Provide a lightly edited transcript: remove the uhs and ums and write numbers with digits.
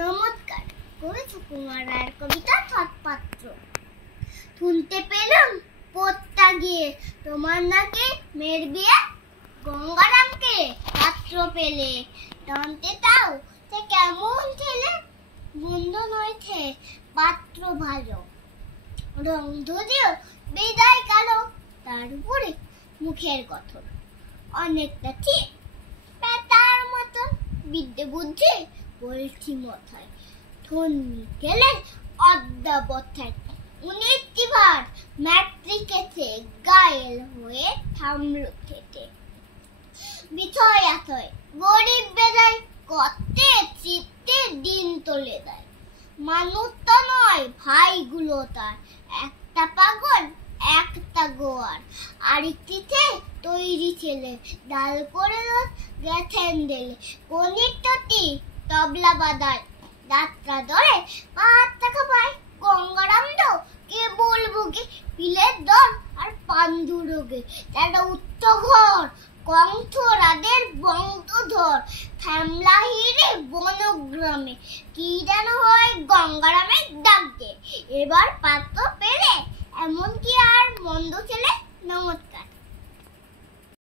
নমস্কার, কবি সুকুমার রায়ের কবিতা ছটপাত্র। শুনতে পেলাম পোতটা গিয়ে তোমার নাকি মেয়ের বিয়ে, গঙ্গারামকে পাত্র পেলে জানতে চাও সে কেমন ছেলে? বন্ধু নয়ছে পাত্র ভালো, রং ধরিও বিদায় কালো, তার উপরে মুখের গঠন অনেকটা ঠিক পেতার মতন, বিদ্যে বুদ্ধি বলছি মাথায়, ধন্যী গেলেন অদ্যাবস্থায়। 19টি বার ম্যাট্রিকেতে গায়েল হয়ে থামল খেতে, বিষয় আসয় গরিব বেজায় করতে চিত্তে দিন তোলে দেয়। মানুষ তো নয় ভাইগুলো তার, একটা পাগল একটা গোয়ার, আরেকটিতে তৈরি ছেলে ডাল করে গেছেন দেলে। গণিতটি তবলা বাদায়, যাত্রা ধরে পাঁচটা খাপায়। গঙ্গারাম তো কে বলবো গে, পিলের দর আর পান্ডু রোগে, তারা উত্তর ঘর কণ্ঠ রাদের বংশধর। শ্যামলা হিরে বনগ্রামে কি যেন হয় গঙ্গারামের ডাকতে, এবার পাত্র পেলে এমন কি আর মন্দ ছেলে? নমস্কার।